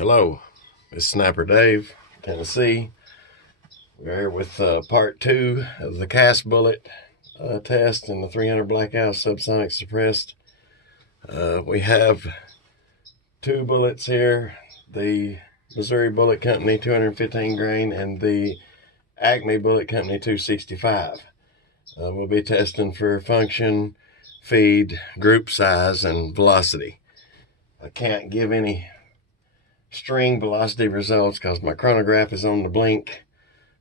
Hello, it's Snapper Dave, Tennessee. We're here with part two of the cast bullet test and the 300 blackout subsonic suppressed. We have two bullets here, the Missouri Bullet Company 215 grain and the Acme Bullet Company 265. We'll be testing for function, feed, group size, and velocity. I can't give any string velocity results because my chronograph is on the blink.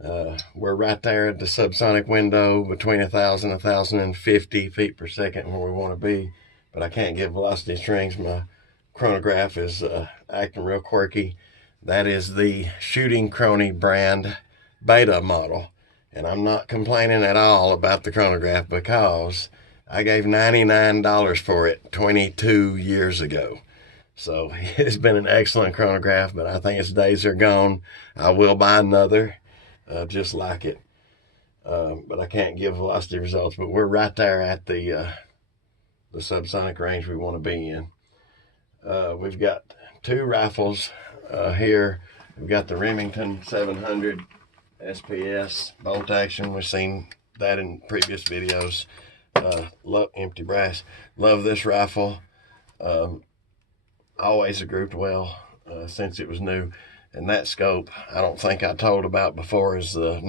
We're right there at the subsonic window between 1,000 and 1,050 feet per second where we want to be, but I can't give velocity strings. My chronograph is acting real quirky. That is the Shooting Crony brand beta model, and I'm not complaining at all about the chronograph because I gave $99 for it 22 years ago. So it's been an excellent chronograph, but I think its days are gone. I will buy another just like it, but I can't give velocity results. But we're right there at the subsonic range we want to be in. We've got two rifles here. We've got the Remington 700 SPS bolt action. We've seen that in previous videos. Love empty brass. Love this rifle. Always grouped well since it was new. And that scope, I don't think I told about before, is the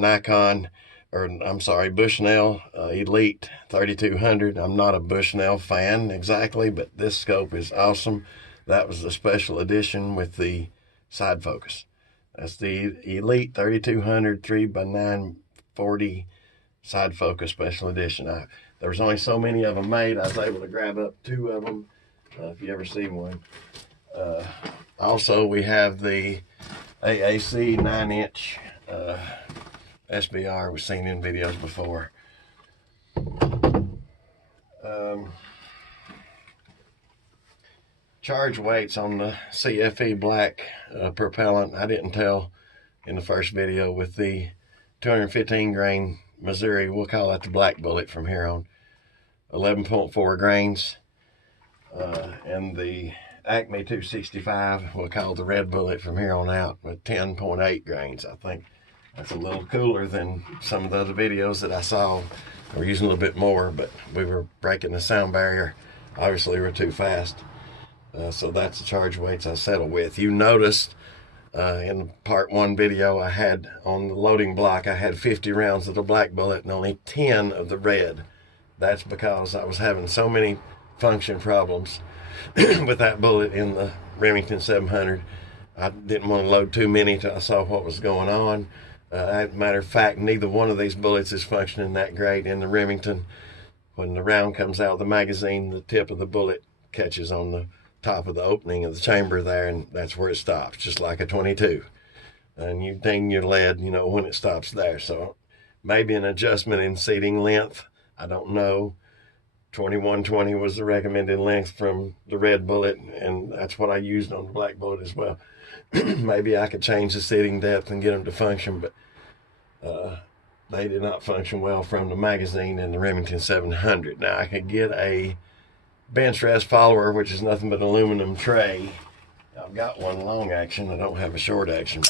Bushnell Elite 3200. I'm not a Bushnell fan exactly, but this scope is awesome. That was the special edition with the side focus. That's the Elite 3200 3x940 side focus special edition. There was only so many of them made. I was able to grab up two of them. If you ever see one. Also, we have the AAC 9-inch SBR we've seen in videos before. Charge weights on the CFE black propellant. I didn't tell in the first video with the 215 grain Missouri. We'll call that the black bullet from here on. 11.4 grains. And the Acme 265 we'll call the red bullet from here on out with 10.8 grains. I think that's a little cooler than some of the other videos that I saw. We're using a little bit more, but we were breaking the sound barrier. Obviously we're too fast. So that's the charge weights I settle with. You noticed in the part one video I had on the loading block, I had 50 rounds of the black bullet and only 10 of the red. That's because I was having so many function problems with that bullet in the Remington 700. I didn't want to load too many till I saw what was going on. As a matter of fact, neither one of these bullets is functioning that great in the Remington. When the round comes out of the magazine, the tip of the bullet catches on the top of the opening of the chamber there, and that's where it stops, just like a 22. And you ding your lead, when it stops there. So maybe an adjustment in seating length. I don't know. 2120 was the recommended length from the red bullet, and that's what I used on the black bullet as well. Maybe I could change the seating depth and get them to function, but they did not function well from the magazine in the Remington 700. Now I could get a bench rest follower, which is nothing but an aluminum tray. I've got one long action. I don't have a short action.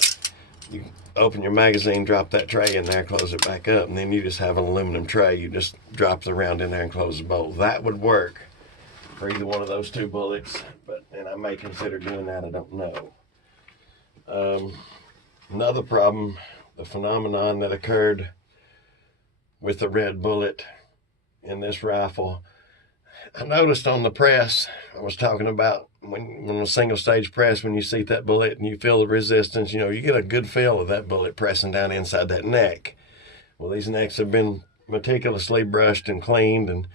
You open your magazine, drop that tray in there, close it back up, and then you just have an aluminum tray. You just drop the round in there and close the bolt. That would work for either one of those two bullets, and I may consider doing that. I don't know. Another problem, the phenomenon that occurred with the red bullet in this rifle. I noticed on the press, I was talking about when a single stage press, when you seat that bullet and you feel the resistance, you get a good feel of that bullet pressing down inside that neck. Well, these necks have been meticulously brushed and cleaned and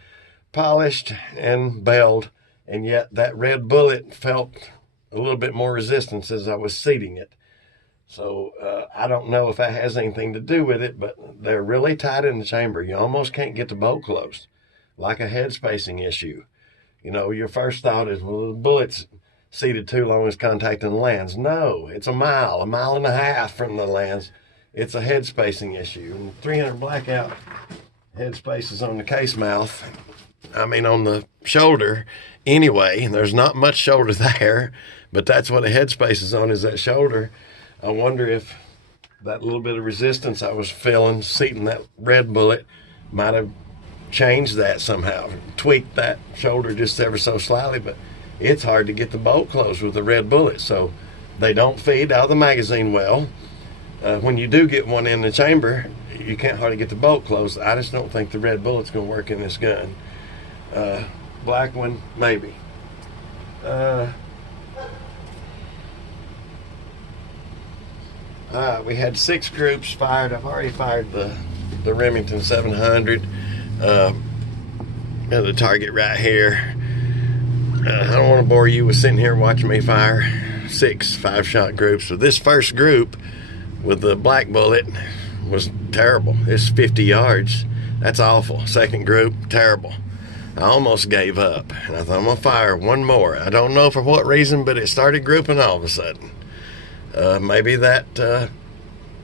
polished and belled, and yet that red bullet felt a little bit more resistance as I was seating it. So I don't know if that has anything to do with it, but they're really tight in the chamber. You almost can't get the bolt closed, like a head spacing issue. Your first thought is, well, the bullet's seated too long, it's contacting the lens. No, it's a mile and a half from the lens. It's a head spacing issue. And 300 blackout head space is on the case mouth. on the shoulder anyway, and there's not much shoulder there, But that's what the headspace is on, is that shoulder. I wonder if that little bit of resistance I was feeling seating that red bullet might have changed that somehow, tweaked that shoulder just ever so slightly. But it's hard to get the bolt closed with the red bullet, so they don't feed out of the magazine well. When you do get one in the chamber, you can't hardly get the bolt closed. I just don't think the red bullet's going to work in this gun. Black one, maybe. We had 6 groups fired. I've already fired the Remington 700. Got the target right here. I don't want to bore you with sitting here watching me fire 6 5-shot groups. So this first group with the black bullet was terrible. It's 50 yards. That's awful. Second group, terrible. I almost gave up, and I thought, I'm gonna fire one more. I don't know for what reason, but it started grouping all of a sudden. Maybe that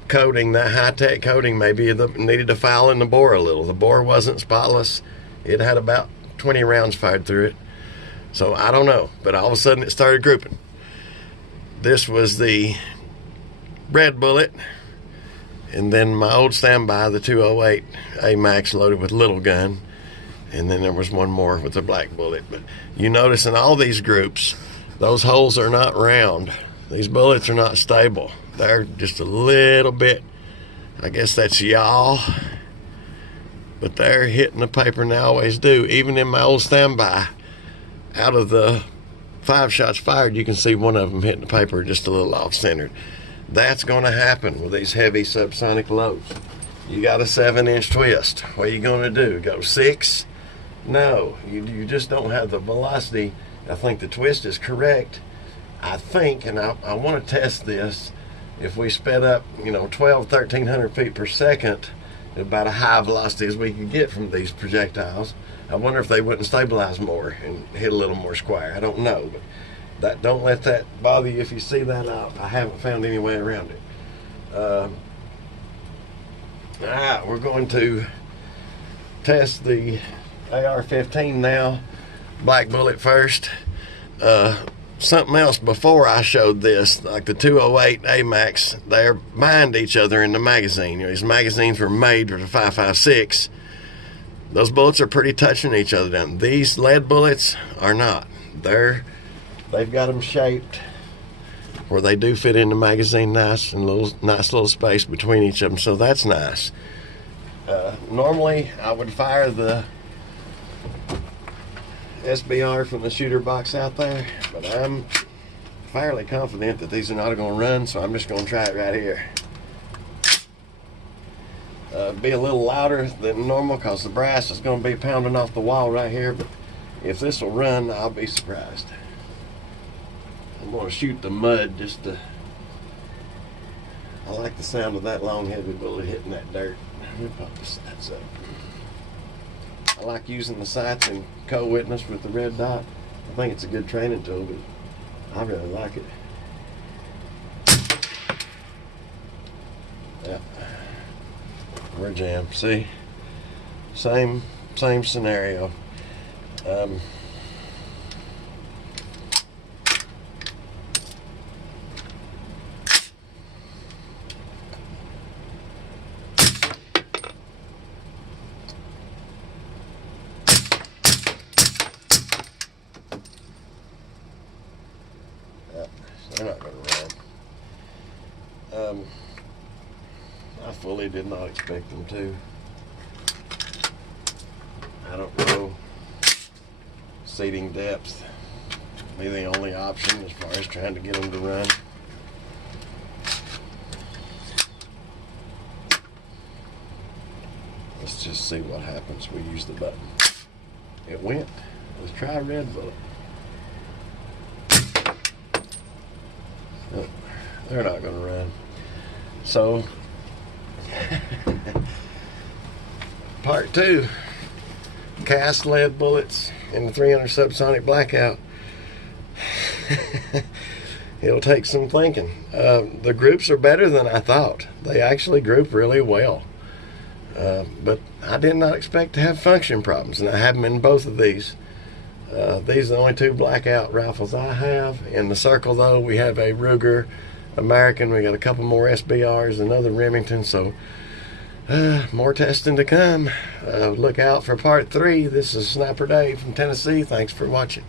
coating, that high-tech coating, maybe needed to foul in the bore a little. The bore wasn't spotless. It had about 20 rounds fired through it. So I don't know, but all of a sudden it started grouping. This was the red bullet, and then my old standby, the 208 AMAX loaded with little gun, and then there was one more with the black bullet. But you notice in all these groups, those holes are not round. These bullets are not stable. They're just a little bit, I guess that's yaw, but they're hitting the paper, and they always do. Even in my old standby, out of the 5 shots fired, you can see one of them hitting the paper just a little off-centered. That's going to happen with these heavy subsonic loads. You got a 7-inch twist. What are you going to do? Go 6? No, you just don't have the velocity. I think the twist is correct. I think, and I want to test this, if we sped up, 1,300 feet per second, about a high velocity as we could get from these projectiles, I wonder if they wouldn't stabilize more and hit a little more square. I don't know, but don't let that bother you if you see that out. I haven't found any way around it. Alright, we're going to test the AR-15 now. Black bullet first. Something else before I showed this, like the 208 AMAX, they're behind each other in the magazine. These magazines were made for the 5.56. Those bullets are pretty touching each other down. These lead bullets are not. They've got them shaped where they do fit in the magazine nice, and nice little space between each of them, so that's nice. Normally I would fire the SBR from the shooter box out there, but I'm fairly confident that these are not going to run, so I'm just going to try it right here. Be a little louder than normal because the brass is going to be pounding off the wall right here, but if this will run, I'll be surprised. I'm going to shoot the mud just to... I like the sound of that long heavy bullet hitting that dirt. Let me pop the sights up. I like using the sights in co-witness with the red dot. I think it's a good training tool, but I really like it. Yeah, we're jammed. See, same scenario. They're not going to run. I fully did not expect them to. I don't know. Seating depth be the only option as far as trying to get them to run. Let's just see what happens. We use the button. It went. Let's try red bullet. No, they're not going to run. So, part 2, cast lead bullets in the 300 subsonic blackout. It'll take some thinking. The groups are better than I thought. They actually group really well. But I did not expect to have function problems, and I have them in both of these. These are the only 2 blackout rifles I have. In the circle though, we have a Ruger American. We got a couple more SBRs, another Remington, so more testing to come. Look out for part 3. This is Sniper Dave from Tennessee. Thanks for watching.